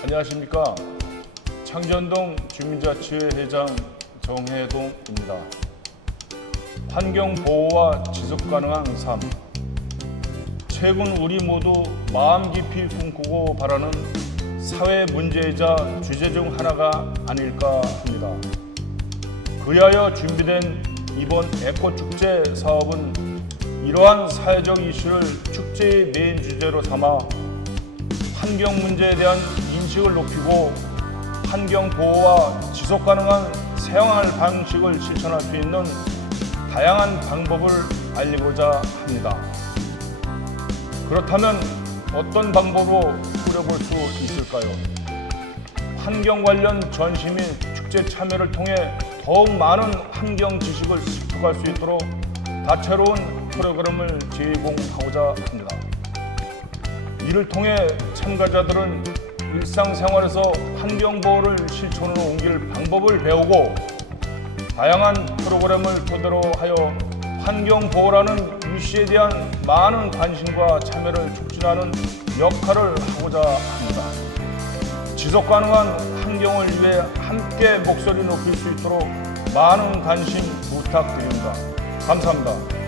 안녕하십니까. 창전동 주민자치회 회장 정혜동입니다. 환경 보호와 지속 가능한 삶. 최근 우리 모두 마음 깊이 꿈꾸고 바라는 사회 문제이자 주제 중 하나가 아닐까 합니다. 그리하여 준비된 이번 에코 축제 사업은 이러한 사회적 이슈를 축제의 메인 주제로 삼아 환경 문제에 대한 인식을 높이고 환경 보호와 지속 가능한 생활 방식을 실천할 수 있는 다양한 방법을 알리고자 합니다. 그렇다면 어떤 방법으로 꾸려볼 수 있을까요? 환경 관련 전시 및 축제 참여를 통해 더욱 많은 환경 지식을 습득할 수 있도록 다채로운 프로그램을 제공하고자 합니다. 이를 통해 참가자들은 일상생활에서 환경 보호를 실천으로 옮길 방법을 배우고 다양한 프로그램을 토대로 하여 환경 보호라는 이슈에 대한 많은 관심과 참여를 촉진하는 역할을 하고자 합니다. 지속 가능한 환경을 위해 함께 목소리 높일 수 있도록 많은 관심 부탁드립니다. 감사합니다.